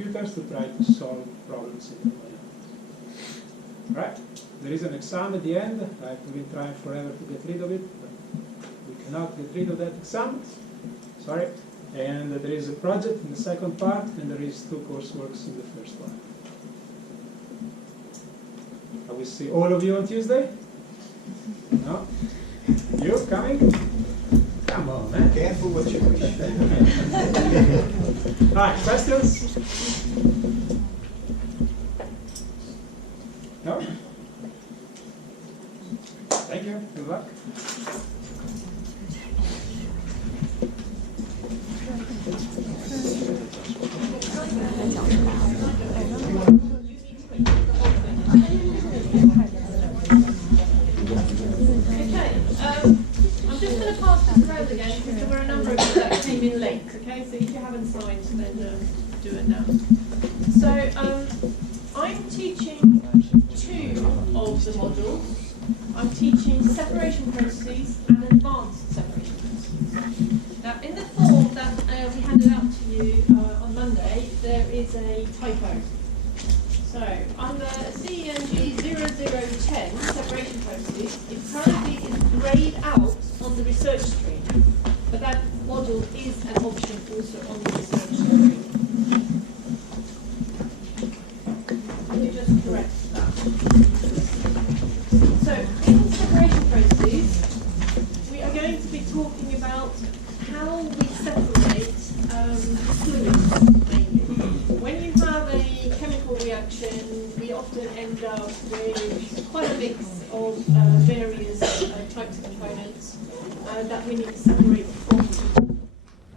computers to try to solve problems in the lab. Right? There is an exam at the end. I've been trying forever to get rid of it, but we cannot get rid of that exam. Sorry. And there is a project in the second part, and there is 2 courseworks in the first one. I will see all of you on Tuesday. No? You coming? Come on, man. Careful what you wish. Right, questions? No? Thank you. Good luck. Again, because there were a number of you that came in late, okay? So if you haven't signed, then do it now. So I'm teaching 2 of the modules. I'm teaching separation processes and advanced separation processes. Now, in the form that we handed out to you on Monday, there is a typo. So, under CENG 0010, separation processes, it currently is grayed out on the research stream, but that module is an option also on the research stream. Can you just correct that? So, in separation processes, we are going to be talking about how we separate fluids, mainly. When you have a chemical reaction, we often end up with quite a mix of various types of components that we need to separate from. And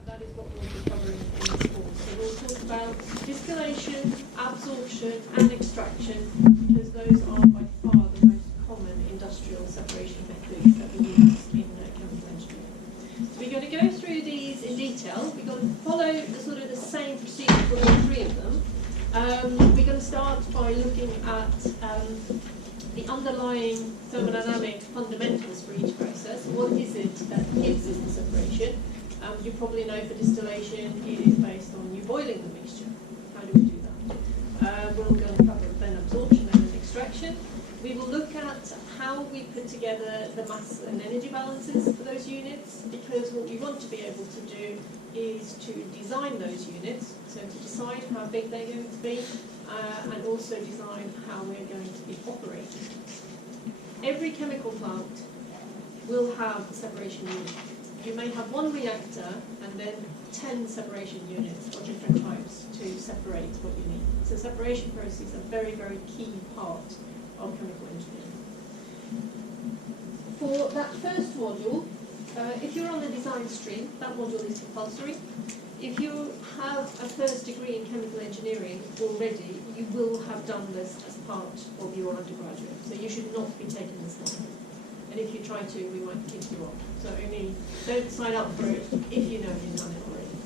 that is what we'll be covering in this course. So we'll talk about distillation, absorption, and extraction, because those are by far the most common industrial separation methods that we use in chemical engineering. So we're going to go through these in detail. We're going to follow the same procedure for all 3 of them. We're going to start by looking at the underlying thermodynamic fundamentals for each process. What is it that gives us the separation? You probably know for distillation it is based on you boiling the mixture. How do we do that? We're going to cover then absorption and then extraction. We will look at how we put together the mass and energy balances for those units, because what we want to be able to do is to design those units, so to decide how big they're going to be, and also design how we're going to be operating. Every chemical plant will have a separation unit. You may have 1 reactor and then 10 separation units of different types to separate what you need. So separation processes are a very, very key part of chemical engineering. For that first module, if you're on the design stream, that module is compulsory. If you have a first degree in chemical engineering already, you will have done this as part of your undergraduate. So you should not be taking this one. And if you try to, we might kick you off. So only don't sign up for it if you know you've done it already.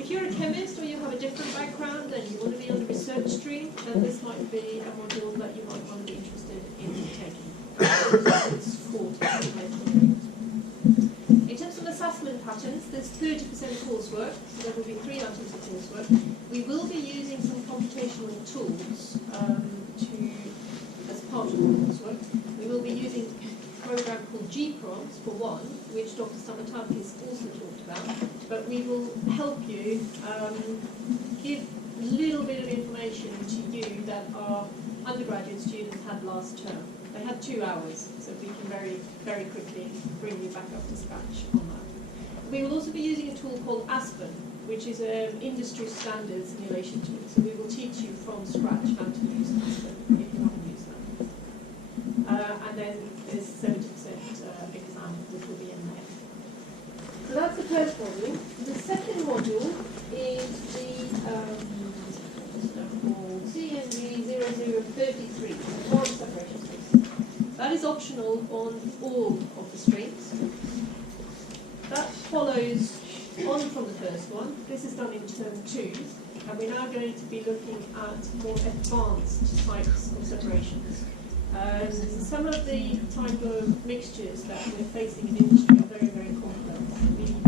If you're a chemist or you have a different background and you want to be on the research stream, then this might be a module that you might want to be interested in taking. It's called in terms of assessment patterns, there's 30% coursework, so there will be 3 items of coursework. We will be using some computational tools as part of the coursework. We will be using a program called GPROMS for one, which Dr. Samatakis also talked about, but we will help you give a little bit of information to you that our undergraduate students had last term. They had 2 hours, so we can very, very quickly bring you back up to scratch on that. We will also be using a tool called Aspen, which is an industry standard simulation tool. So we will teach you from scratch how to use Aspen if you haven't used that. And then there's 70% exam, which will be in there. So that's the first module. The second module is the CNG 0033, advanced separation space. That is optional on all of the streams. That follows on from the first one. This is done in term 2, and we're now going to be looking at more advanced types of separations. Some of the type of mixtures that we're facing in industry are very, very complex.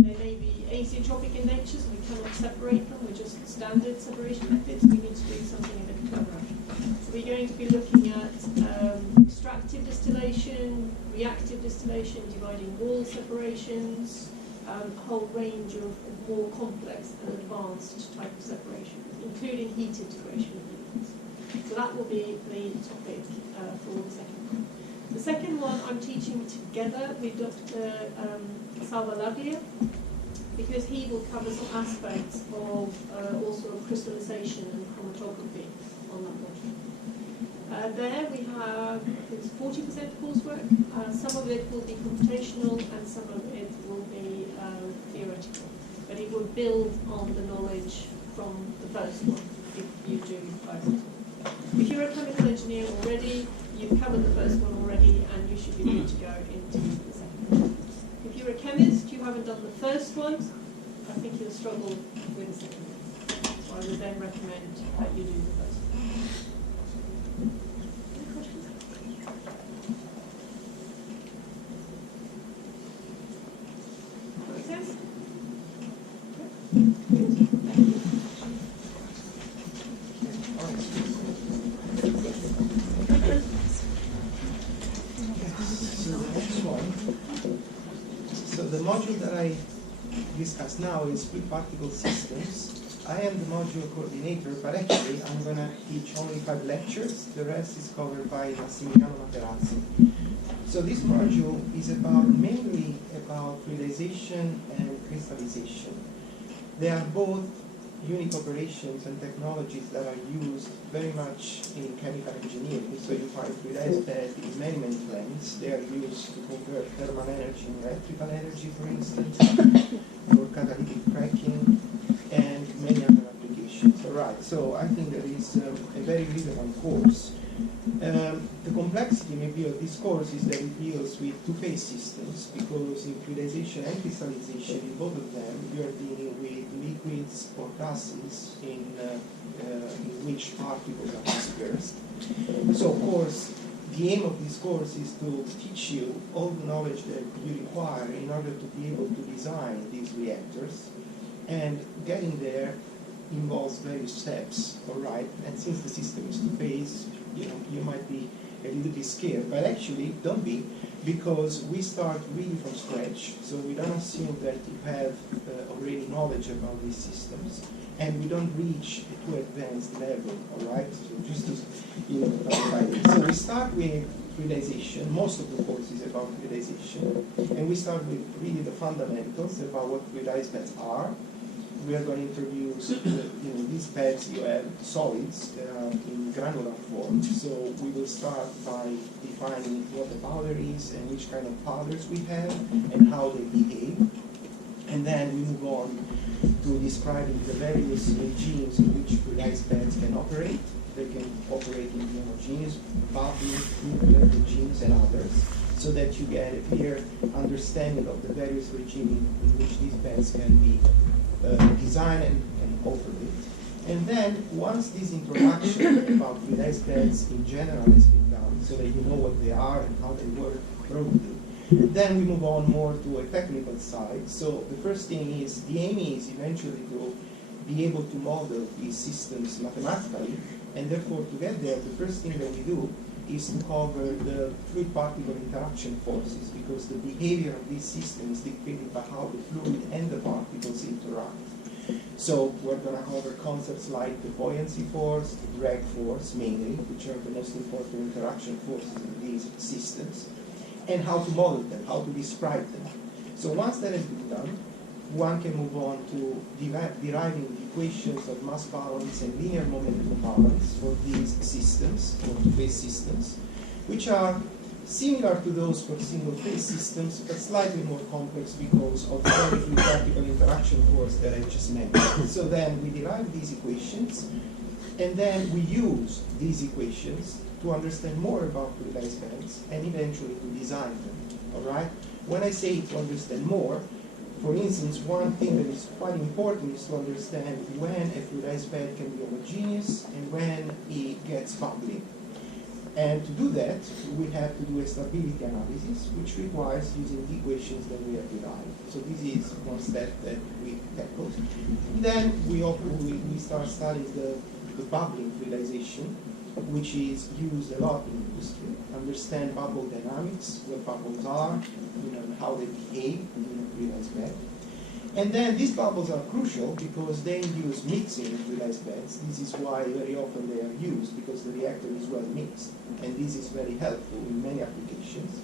They may be azeotropic in nature, so we cannot separate them with just standard separation methods. We need something a bit cleverer. So we're going to be looking at extractive distillation, reactive distillation, dividing wall separations, a whole range of more complex and advanced type of separations, including heat integration of units. So that will be the topic for the second one. The second one I'm teaching together with Dr. Salvalavia, because he will cover some aspects of also crystallization and chromatography on that module. There we have 40% coursework. Some of it will be computational and some of it will be theoretical. But it will build on the knowledge from the first one if you do both. If you're a chemical engineer already, you've covered the first one already and you should be good to go into the second one. If you're a chemist, you haven't done the first one, I think you'll struggle with the second one. So I would then recommend that you do the first one. Any questions? Makes sense? Good. Thank you. So the module that I discuss now is fluid particle systems. I am the module coordinator, but actually I'm going to teach only 5 lectures. The rest is covered by Massimiliano Materazzi. So this module is mainly about fluidization and crystallization. They are both unique operations and technologies that are used very much in chemical engineering. So you find fluidized bed in many plants. They are used to convert thermal energy into electrical energy, for instance, for catalytic cracking, and many other applications. All right, so I think that is a very relevant course. The complexity maybe of this course is that it deals with two-phase systems, because in fluidization and crystallization, in both of them, you are dealing with liquids or gases in which particles are dispersed. So, of course, the aim of this course is to teach you all the knowledge that you require in order to be able to design these reactors, and getting there involves various steps, all right? And since the system is two-phase, you might be a little bit scared, but actually don't be, because we start really from scratch. So we don't assume that you have already knowledge about these systems, and we don't reach a too advanced level, all right? So just to clarify this. So we start with fluidization. Most of the course is about fluidization, and we start with really the fundamentals about what fluidized beds are. We are going to introduce, these beds, you have solids that are in granular form. So we will start by defining what a powder is and which kind of powders we have and how they behave. And then we move on to describing the various regimes in which fluidized beds can operate. They can operate in homogeneous, bubbly, nuclear regimes and others, so that you get a clear understanding of the various regimes in which these beds can be designed and operated. And then once this introduction about fluidized beds in general has been done, so that you know what they are and how they work broadly, then we move on more to a technical side. So the first thing is, the aim is eventually to be able to model these systems mathematically, and therefore to get there, the first thing that we do is to cover the fluid particle interaction forces, because the behavior of this system is dictated by how the fluid and the particles interact. So we're going to cover concepts like the buoyancy force, the drag force mainly, which are the most important interaction forces in these systems, and how to model them, how to describe them. So once that has been done, one can move on to deriving the equations of mass balance and linear momentum balance for these systems, for two-phase systems, which are similar to those for single-phase systems, but slightly more complex because of the very fluid particle interaction force that I just mentioned. So then we derive these equations, and then we use these equations to understand more about fluidized beds and eventually to design them. All right? When I say to understand more, for instance, one thing that is quite important is to understand when a fluidized bed can be homogeneous and when it gets bubbly. And to do that, we have to do a stability analysis, which requires using the equations that we have derived. So this is one step that we tackled. Then we start studying the the bubbling fluidization, which is used a lot in industry. Understand bubble dynamics, what bubbles are, how they behave in a fluidized bed. And then these bubbles are crucial because they induce mixing in fluidized beds. This is why very often they are used, because the reactor is well mixed. And this is very helpful in many applications.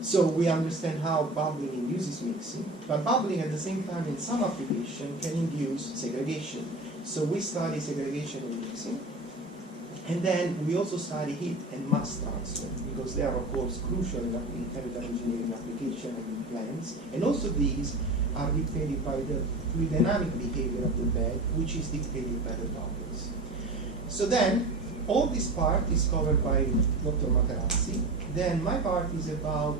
So we understand how bubbling induces mixing, but bubbling at the same time in some application can induce segregation. So we study segregation and mixing. And then we also study heat and mass transfer, because they are of course crucial in chemical engineering application and in plants. And also these are dictated by the fluid dynamic behavior of the bed, which is dictated by the bubbles. So then, all this part is covered by Dr. Materazzi. Then my part is about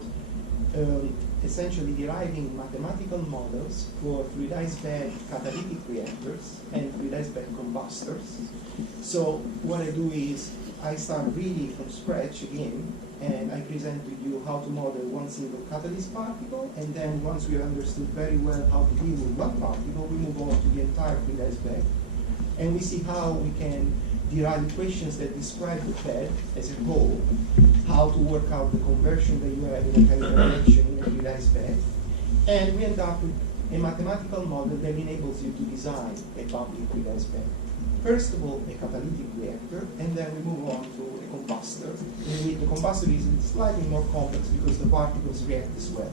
essentially deriving mathematical models for fluidized bed catalytic reactors and fluidized bed combustors. So what I do is I start reading from scratch again, and I present to you how to model one single catalyst particle, and then once we have understood very well how to deal with one particle, we move on to the entire fluidized bed, and we see how we can derive equations that describe the bed as a whole, how to work out the conversion that you have in a chemical reaction in a fluidized bed, and we end up with a mathematical model that enables you to design a bubbling fluidized bed. First of all, a catalytic reactor, and then we move on to a combustor. The combustor is slightly more complex because the particles react as well.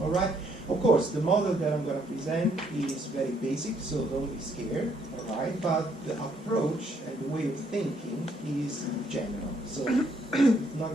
All right? Of course, the model that I'm going to present is very basic, so don't be scared, all right? But the approach and the way of thinking is general. So it's not going